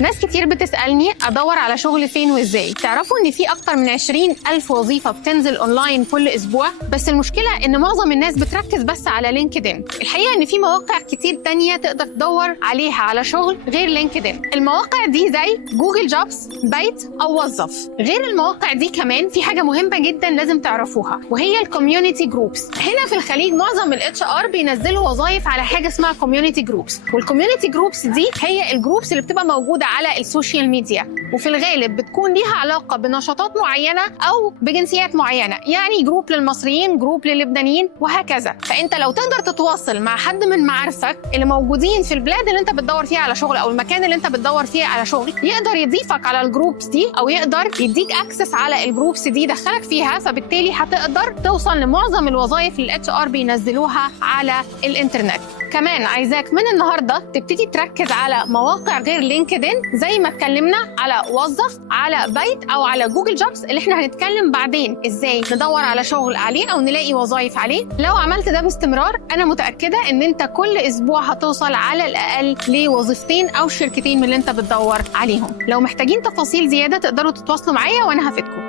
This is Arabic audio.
ناس كتير بتسألني أدور على شغل فين وإزاي. تعرفوا إن في أكتر من 20,000 وظيفة بتنزل أونلاين كل أسبوع، بس المشكلة إن معظم الناس بتركز بس على لينكدين. الحقيقة إن في مواقع كتير تانية تقدر تدور عليها على شغل غير لينكدين. المواقع دي زي جوجل جوبز، بيت أو وظف. غير المواقع دي كمان في حاجة مهمة جدا لازم تعرفوها، وهي الكوميونتي جروبس. هنا في الخليج معظم الاتش ار بينزلوا وظائف على حاجة اسمها كوميونتي جروبس، والكوميونتي جروبس دي هي الجروبس اللي بتبقى موجودة على السوشيال ميديا، وفي الغالب بتكون ليها علاقة بنشاطات معينة أو بجنسيات معينة، يعني جروب للمصريين، جروب لللبنانيين، وهكذا. فأنت لو تقدر تتواصل مع حد من معارفك اللي موجودين في البلاد اللي أنت بتدور فيها على شغل أو المكان اللي أنت بتدور فيه على شغل، يقدر يضيفك على الجروبس دي أو يقدر يديك أكسس على الجروبس دي، يدخلك فيها، فبالتالي هتقدر توصل لمعظم الوظائف اللي الاتش ار بينزلوها على الإنترنت. كمان عايزاك من النهارده تبتدي تركز على مواقع غير لينكدين، زي ما اتكلمنا على وظف، على بيت، او على جوجل جوبز، اللي احنا هنتكلم بعدين ازاي ندور على شغل عليه او نلاقي وظائف عليه. لو عملت ده باستمرار انا متاكده ان انت كل اسبوع هتوصل على الاقل لوظيفتين او شركتين من اللي انت بتدور عليهم. لو محتاجين تفاصيل زياده تقدروا تتواصلوا معايا وانا هفيدكم.